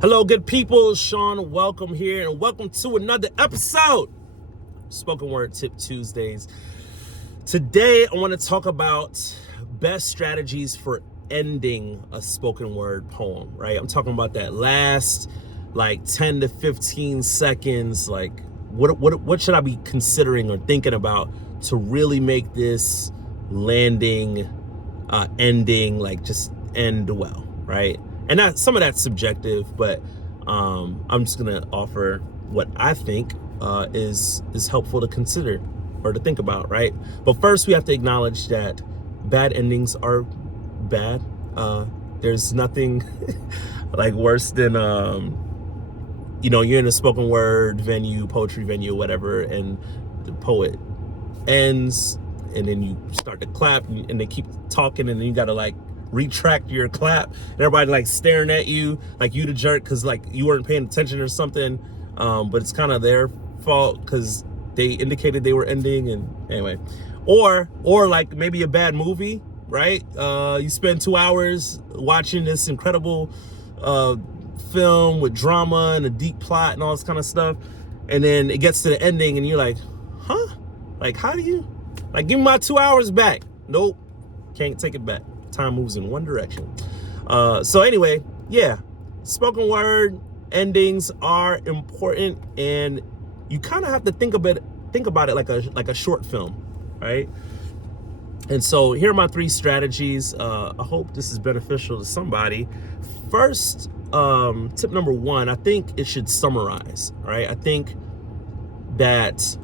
Hello, good people. Sean, welcome here, and welcome to another episode Spoken Word Tip Tuesdays. Today, I want to talk about best strategies for ending a spoken word poem, right? I'm talking about that last, 10 to 15 seconds. What should I be considering or thinking about to really make this landing, ending, just end well, right? And some of that's subjective, but I'm just gonna offer what I think is helpful to consider or to think about, right? But first, we have to acknowledge that bad endings are bad. There's nothing worse than you're in a spoken word venue, poetry venue, whatever, and the poet ends, and then you start to clap, and they keep talking, and then you gotta retract your clap, and everybody staring at you like you the jerk because you weren't paying attention or something, but it's kind of their fault because they indicated they were ending. And anyway, or maybe a bad movie, right? You spend 2 hours watching this incredible film with drama and a deep plot and all this kind of stuff, and then it gets to the ending and you're like, huh? How do you give me my 2 hours back? Nope, can't take it back. Time moves in one direction. So anyway, yeah, spoken word endings are important, and you kind of have to think about it like a short film, right? And so here are my 3 strategies. I hope this is beneficial to somebody. First, tip number 1, I think it should summarize, right? I think that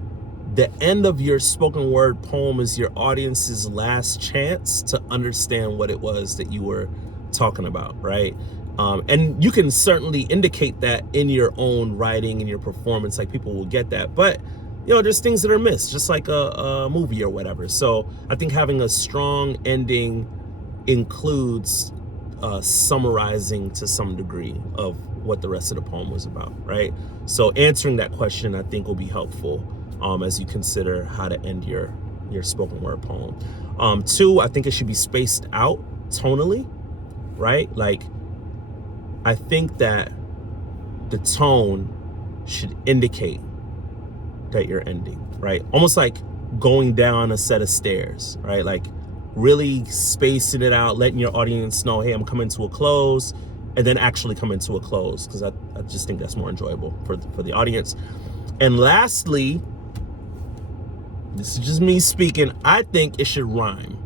the end of your spoken word poem is your audience's last chance to understand what it was that you were talking about, right? And you can certainly indicate that in your own writing and your performance, people will get that. But, there's things that are missed, just like a movie or whatever. So I think having a strong ending includes summarizing to some degree of what the rest of the poem was about, right? So answering that question, I think, will be helpful as you consider how to end your spoken word poem. 2, I think it should be spaced out tonally, right? I think that the tone should indicate that you're ending, right? Almost like going down a set of stairs, right? Really spacing it out, letting your audience know, hey, I'm coming to a close, and then actually coming to a close, because I just think that's more enjoyable for the audience. And lastly, this is just me speaking, I think it should rhyme,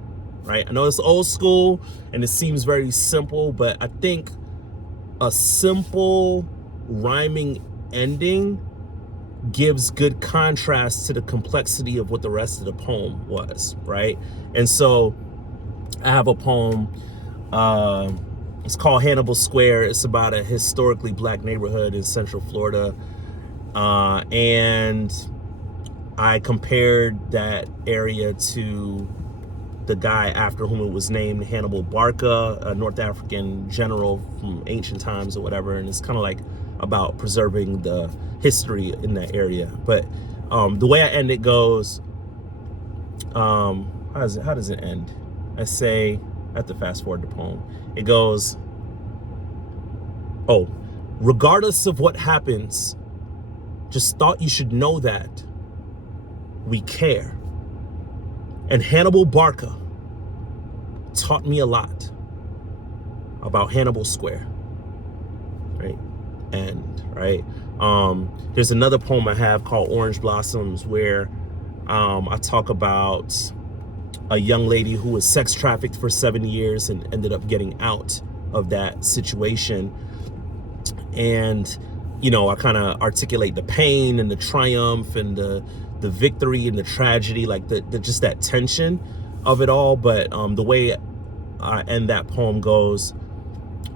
right? I know it's old school and it seems very simple, but I think a simple rhyming ending gives good contrast to the complexity of what the rest of the poem was, right? And so I have a poem, it's called Hannibal Square. It's about a historically black neighborhood in Central Florida, and I compared that area to the guy after whom it was named, Hannibal Barca, a North African general from ancient times or whatever. And it's kind of about preserving the history in that area. But the way I end it goes, how does it end? I have to fast forward the poem. It goes, regardless of what happens, just thought you should know that we care. And Hannibal Barca taught me a lot about Hannibal Square, right? There's another poem I have called Orange Blossoms, where I talk about a young lady who was sex trafficked for 7 years and ended up getting out of that situation. And, I kind of articulate the pain and the triumph and the victory and the tragedy, just that tension of it all. But the way I end that poem goes,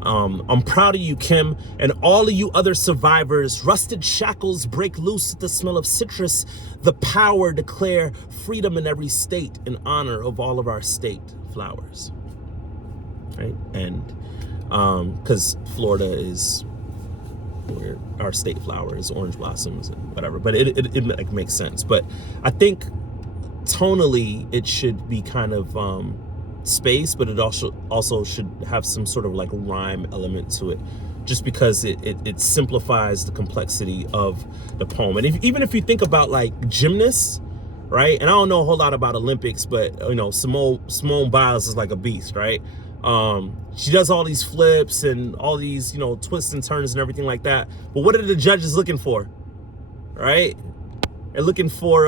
I'm proud of you, Kim, and all of you other survivors. Rusted shackles break loose at the smell of citrus. The power declare freedom in every state in honor of all of our state flowers, right? And because Florida is where our state flower is, orange blossoms and whatever, but it makes sense. But I think tonally it should be kind of space, but it also should have some sort of rhyme element to it. just because it simplifies the complexity of the poem. And even if you think about like gymnasts, right? And I don't know a whole lot about Olympics, but you know, Simone Biles is like a beast, right? She does all these flips and all these, you know, twists and turns and everything like that. But what are the judges looking for, right? They're looking for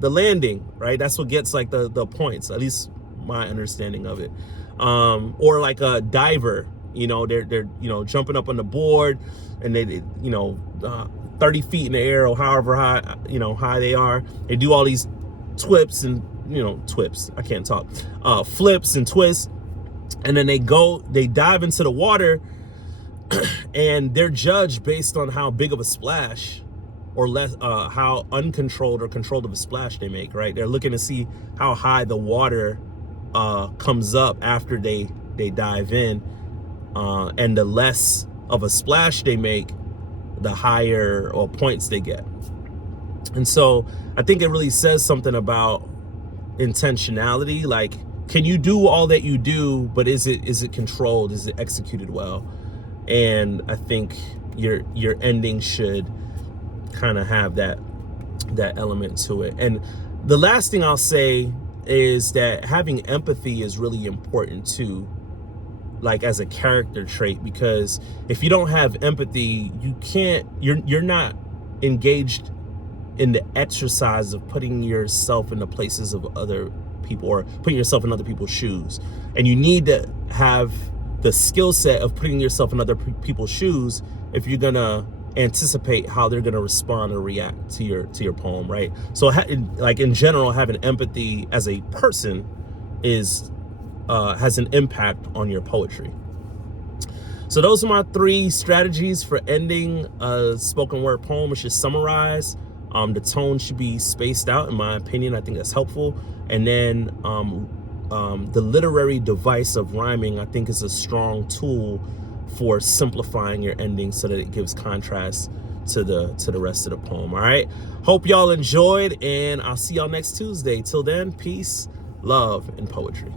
the landing, right? That's what gets like the points, at least my understanding of it. Or like a diver, you know, they're you know, jumping up on the board, and they you know, 30 feet in the air or however high, you know, high they are. They do all these flips and, you know, I can't talk, flips and twists, and then they dive into the water, and they're judged based on how big of a splash or less, how uncontrolled or controlled of a splash they make, right? They're looking to see how high the water comes up after they dive in, and the less of a splash they make, the higher or points they get. And so I think it really says something about intentionality. Like, can you do all that you do, but is it controlled? Is it executed well? And I think your ending should kind of have that element to it. And the last thing I'll say is that having empathy is really important too, like as a character trait, because if you don't have empathy, you're not engaged in the exercise of putting yourself in the places of other people, or putting yourself in other people's shoes. And you need to have the skill set of putting yourself in other people's shoes if you're gonna anticipate how they're gonna respond or react to your poem, right? So like in general, having empathy as a person is has an impact on your poetry. So those are my 3 strategies for ending a spoken word poem. It should summarize. The tone should be spaced out, in my opinion. I think that's helpful. And then the literary device of rhyming, I think, is a strong tool for simplifying your ending so that it gives contrast to the rest of the poem. All right. Hope y'all enjoyed, and I'll see y'all next Tuesday. Till then, peace, love, and poetry.